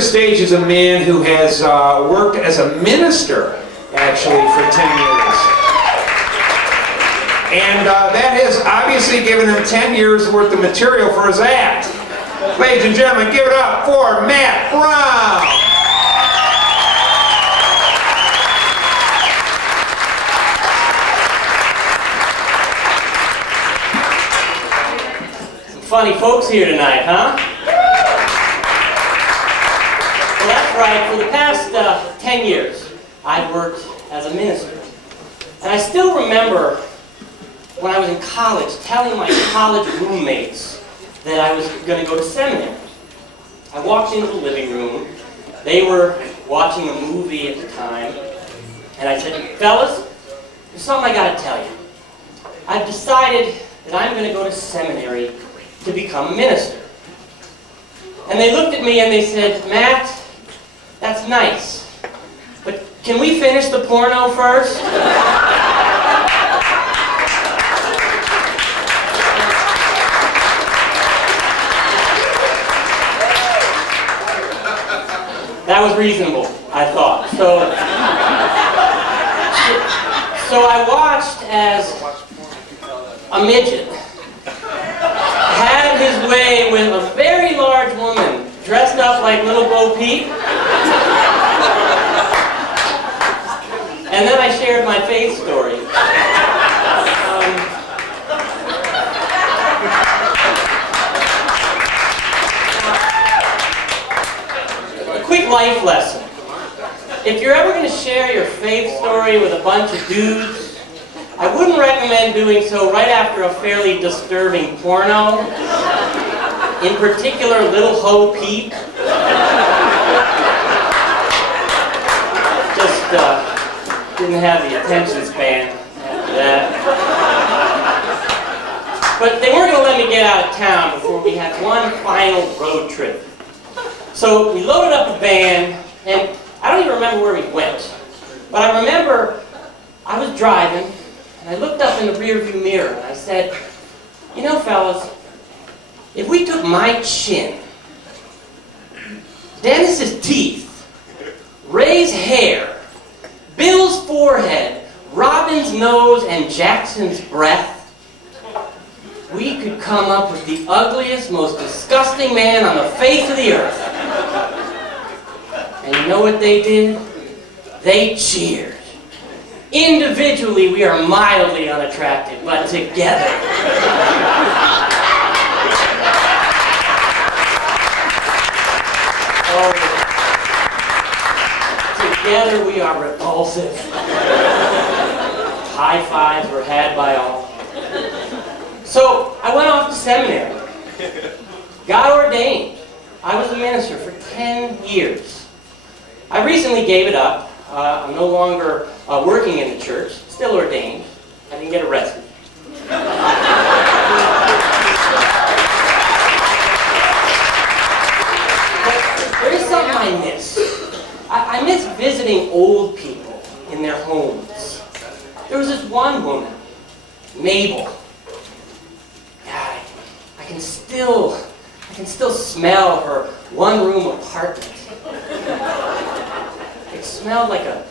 the stage is a man who has worked as a minister, actually, for 10 years. And that has obviously given him 10 years worth of material for his act. Ladies and gentlemen, give it up for Matt Brown. Funny folks here tonight, huh? Well, that's right. For the past 10 years, I've worked as a minister. And I still remember when I was in college telling my college roommates that I was going to go to seminary. I walked into the living room. They were watching a movie at the time. And I said, fellas, there's something I got to tell you. I've decided that I'm going to go to seminary to become a minister. And they looked at me and they said, Matt, that's nice, but can we finish the porno first? That was reasonable, I thought. So I watched as a midget had his way with a very large woman dressed up like Little Bo Peep. And then I shared my faith story. A quick life lesson. If you're ever going to share your faith story with a bunch of dudes, I wouldn't recommend doing so right after a fairly disturbing porno. In particular, Little Ho Peep. Just didn't have the attention span after that. But they weren't going to let me get out of town before we had one final road trip. So we loaded up the van, and I don't even remember where we went. But I remember I was driving, and I looked up in the rearview mirror, and I said, you know, fellas, if we took my chin, Dennis's teeth, Ray's hair, Bill's forehead, Robin's nose, and Jackson's breath, we could come up with the ugliest, most disgusting man on the face of the earth. And you know what they did? They cheered. Individually, we are mildly unattractive, but together. Oh, together we are repulsive. High fives were had by all. So I went off to seminary. Got ordained. I was a minister for 10 years. I recently gave it up. I'm no longer working in the church, still ordained. I didn't get arrested. But there is something I miss. I miss visiting old people in their homes. There was this one woman, Mabel. God, I can still smell her one-room apartment. It smelled like a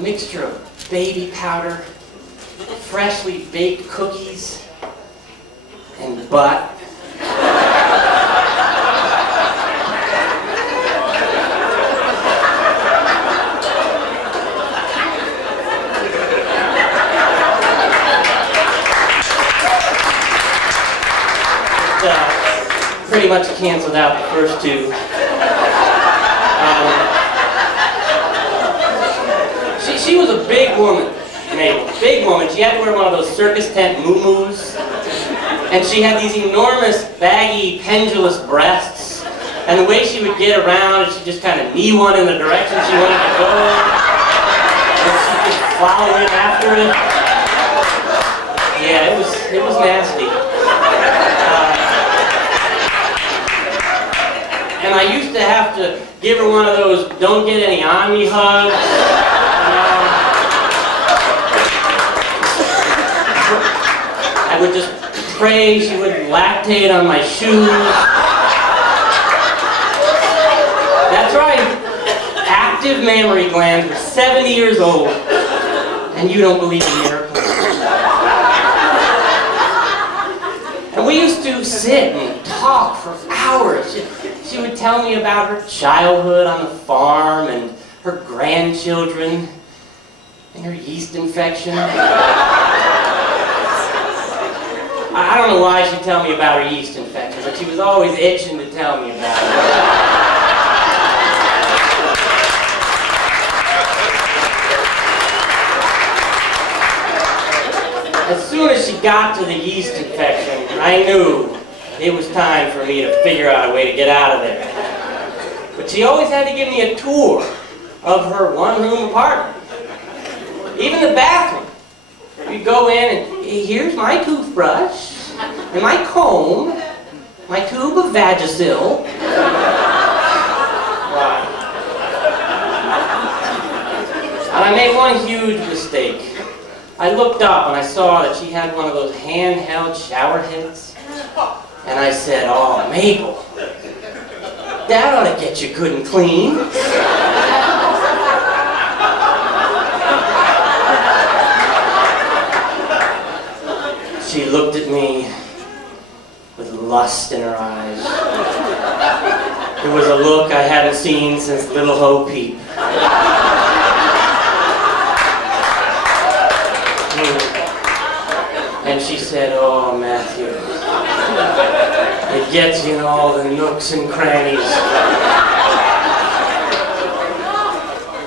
mixture of baby powder, freshly baked cookies, and butt. It pretty much canceled out the first two. She was a big woman, Mabel. Big woman. She had to wear one of those circus tent muumuus. And she had these enormous, baggy, pendulous breasts. And the way she would get around, she'd just kind of knee one in the direction she wanted to go. And she'd just follow it after it. Yeah, it was nasty. And I used to have to give her one of those don't get any on me hugs. I would just pray she wouldn't lactate on my shoes. That's right, active mammary glands were 70 years old, and you don't believe in miracles. And we used to sit and talk for hours. She would tell me about her childhood on the farm and her grandchildren and her yeast infection. I don't know why she'd tell me about her yeast infection, but she was always itching to tell me about it. As soon as she got to the yeast infection, I knew it was time for me to figure out a way to get out of there. But she always had to give me a tour of her one-room apartment. Even the bathroom. You'd go in and, here's my toothbrush, and my comb, my tube of Vagisil. Wow. And I made one huge mistake. I looked up and I saw that she had one of those handheld shower heads. And I said, oh, Mabel, that ought to get you good and clean. She looked at me with lust in her eyes. It was a look I hadn't seen since Little Ho Peep. And she said, oh, Matthew, it gets you in all the nooks and crannies.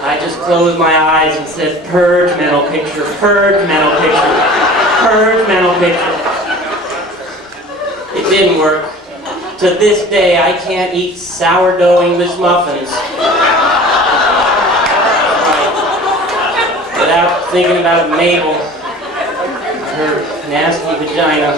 I just closed my eyes and said, purge mental picture, purge mental picture, purge mental picture. It didn't work. To this day, I can't eat sourdough English muffins without thinking about Mabel, her nasty vagina.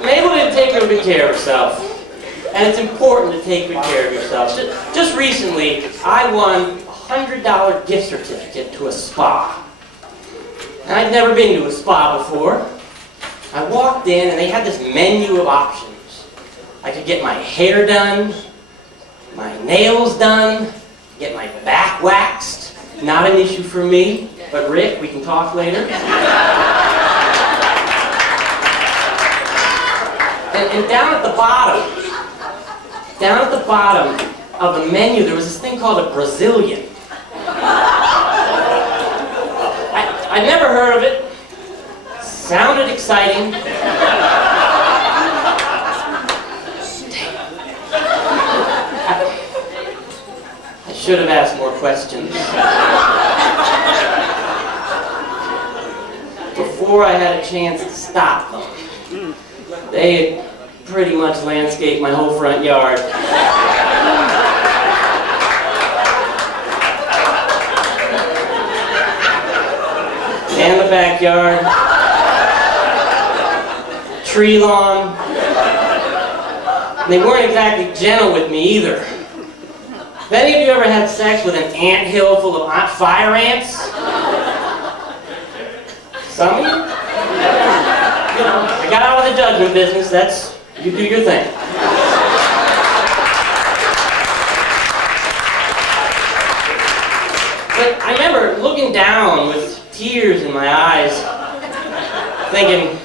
Mabel didn't take real good care of herself. And it's important to take good care of yourself. Just recently, I won a $100 gift certificate to a spa. And I'd never been to a spa before. I walked in and they had this menu of options. I could get my hair done, my nails done, get my back waxed. Not an issue for me, but Rick, we can talk later. And down at the bottom of the menu, there was this thing called a Brazilian. I'd never heard of it. Sounded exciting. I should have asked more questions. Before I had a chance to stop them, they had pretty much landscaped my whole front yard. And the backyard. Tree lawn. And they weren't exactly gentle with me either. Have any of you ever had sex with an anthill full of fire ants? Some of you? You know, I got out of the judgment business. That's, you do your thing. But I remember looking down with tears in my eyes, thinking,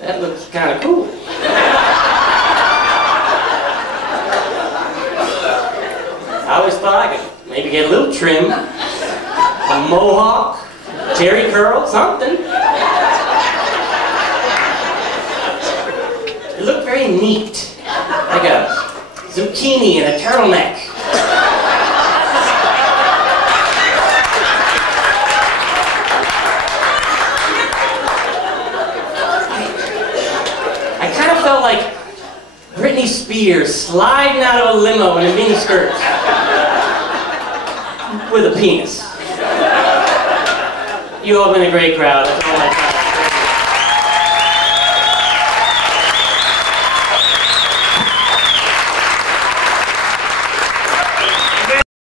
that looks kind of cool. I always thought I could maybe get a little trim, a mohawk, jerry curl, something. It looked very neat, like a zucchini in a turtleneck. I kind of felt like Britney Spears sliding out of a limo in a miniskirt with a penis. You all have been a great crowd. That's all I